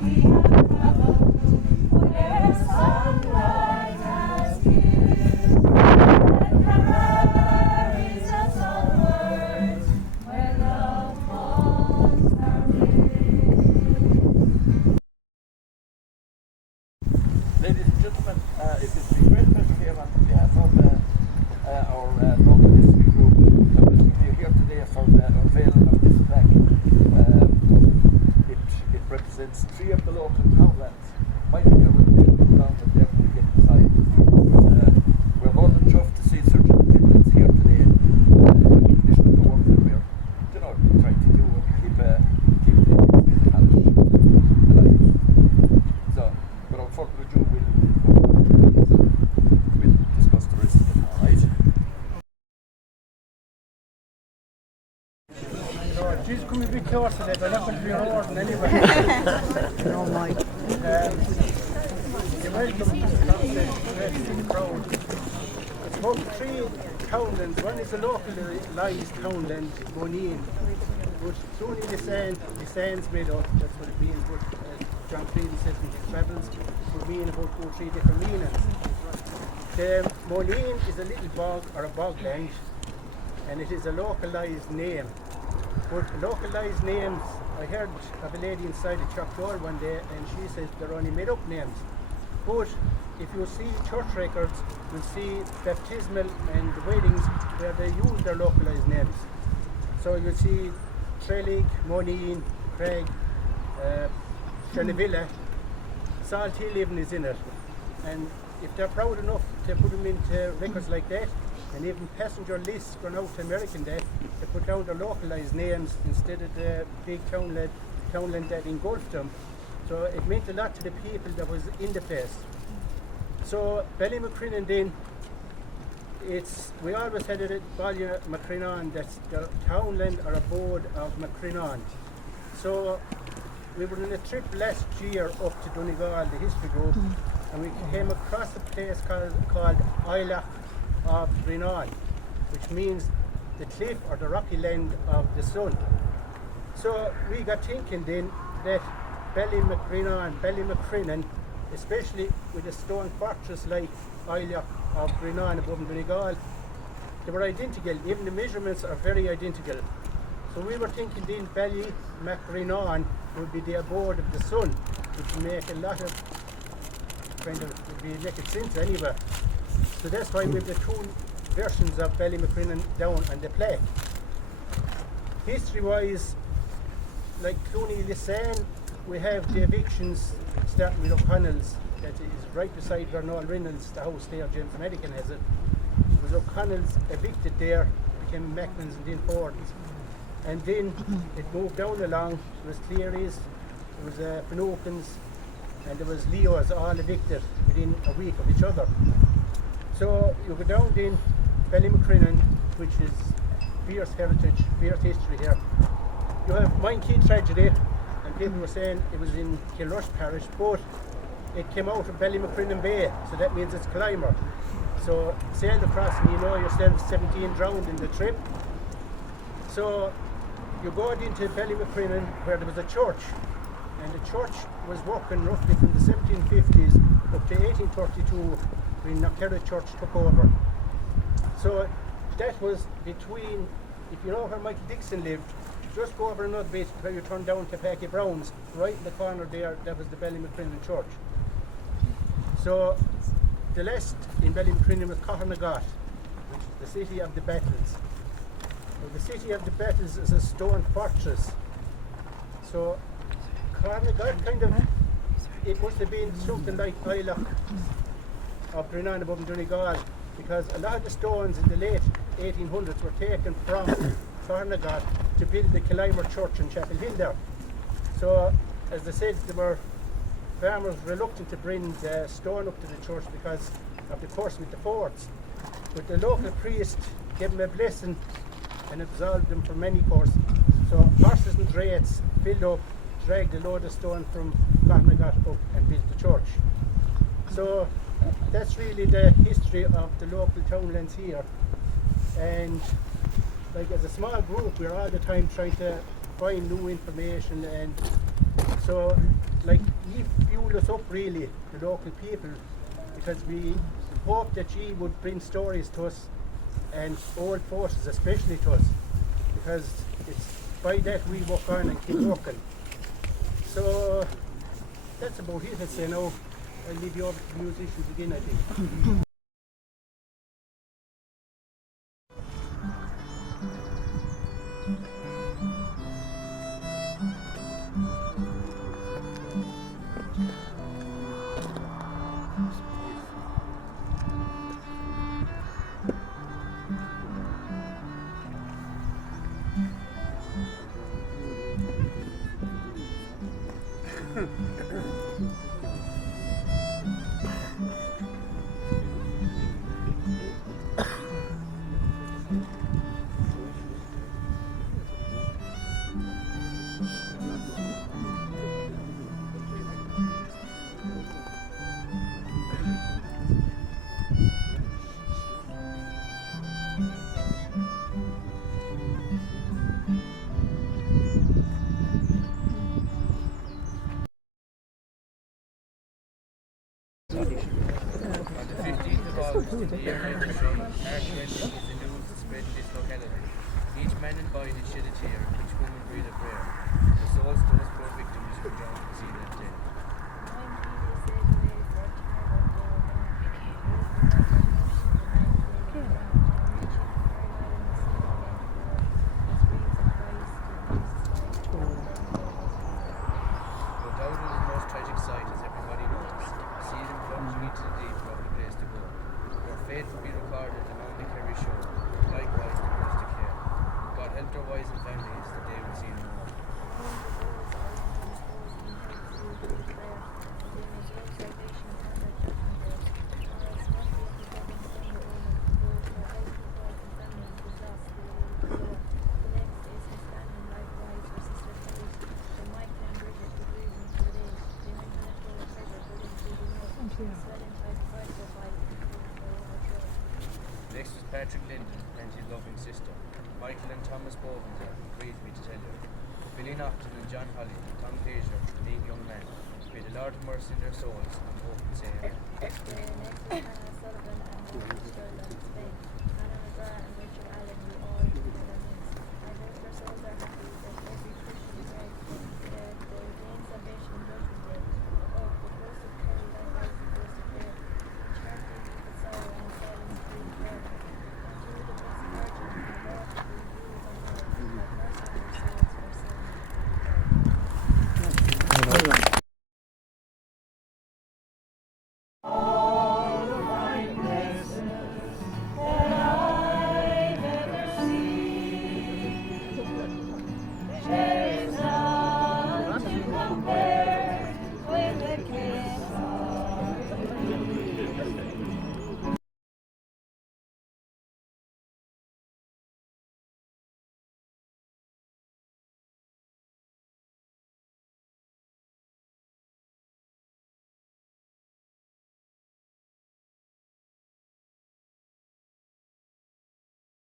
Ladies and gentlemen, it is a great pleasure here on behalf of our local history group to welcome you here today for the unveiling of this plaque. It represents 3 of the local townlands. Might be there will be around and there when we get inside. We're more than chuffed to see such an attendance here today. Recognition of the work that we're, trying to do and keep the parish alive. So, without further ado, we'll discuss the rest of it, alright? She's coming a bit closer there, they're not going to be hoarding anyway. Oh my. You're welcome to the crowd. It's about 3 townlands. One is a localised townland, Moinín, but Clooneylissane meadow, that's what it means, but John Freely says in his travels, would mean about 2 or 3 different meanings. The Moinín is a little bog or a bogland, and it is a localised name. But localised names, I heard of a lady inside a church door one day, and she says they're only made up names. But if you see church records, you'll see baptismal and weddings where they use their localised names. So you'll see Trellig, Moinín, Craig, Shanavilla, Salt Hill even is in it. And if they're proud enough to put them into records like that, and even passenger lists going out to American Day, they put down their localised names instead of the big townland that engulfed them. So it meant a lot to the people that was in the place. So Ballymacrinan then, we always had it at Ballymacrinan, that's the townland or abode of Macrinan. So we were on a trip last year up to Donegal, the history group, and we came across a place called plaque of Grinan, which means the cliff or the rocky land of the sun. So we got thinking then that Ballymacrinan, especially with a stone fortress like plaque of Grinan above Donegal, they were identical. Even the measurements are very identical. So we were thinking then Ballymacrinan would be the abode of the sun, which would make a lot of making sense anyway. So that's why we have the 2 versions of Ballymacrinan down on the plaque. History-wise, like Clooneylissane, we have the evictions starting with O'Connell's, that is right beside where Noel Reynolds, the house there, James American has it. It was O'Connell's evicted there, became Macmillan's and then Ford's. And then it moved down along, there was Cleary's, there was Finokins, and there was Leo's, all evicted within a week of each other. So you go down then Ballymacrinan, which is fierce heritage, fierce history here. You have Moinín tragedy, and people were saying it was in Kilrush parish, but it came out of Ballymacrinan Bay, so that means it's climber. So sailed across and you know yourself 17 drowned in the trip. So you go into Ballymacrinan where there was a church, and the church was working roughly from the 1750s up to 1832 when Knockkerry Church took over. So that was between, if you know where Michael Dixon lived, just go over another bit where you turn down to Packy Brown's, right in the corner there, that was the Ballymacrinan Church. So the last in Ballymacrinan was Cahirnagat, which is the city of the battles. Well, the city of the battles is a stone fortress. So Cahirnagat it must have been something like plaque of Grinan above Donegal, because a lot of the stones in the late 1800s were taken from Cahirnagat to build the Clymer Church in Chapel Hill there. So, as I said, there were farmers reluctant to bring the stone up to the church because of the course with the fords. But the local priest gave them a blessing and absolved them from many courses. So horses and drayets filled up, dragged a load of stone from Cahirnagat up and built the church. So that's really the history of the local townlands here. And like as a small group, we're all the time trying to find new information, and so like, you fuel us up really, the local people, because we hope that you would bring stories to us, and old forces especially to us, because it's by that we work on and keep working. So that's about it, I'd say now. I'll leave you over to the musicians again, I think. On the 15th of August in the year 93, harsh lightning is the news that spread in this locality. Each man in Boyd had shed a tear, each woman breathed a prayer. The souls of those poor victims were drowned in the sea that day. No doubt it was the most tragic sight, as everybody knows. See them plunging into the deep, what a place to go. Their fate will be recorded along the Kerry shore, likewise the coast of Clare. God help their wives and families, the day will see no more. Next was Patrick Linden and his loving sister, Michael and Thomas Bovender, who grieved me to tell you. Billy Nocton and John Holly, Tom Glazier, the meek young man, may the Lord have mercy in their souls and hope and say amen. Sullivan and Sterling Spain, Hannah McGrath and Richard Allen, we all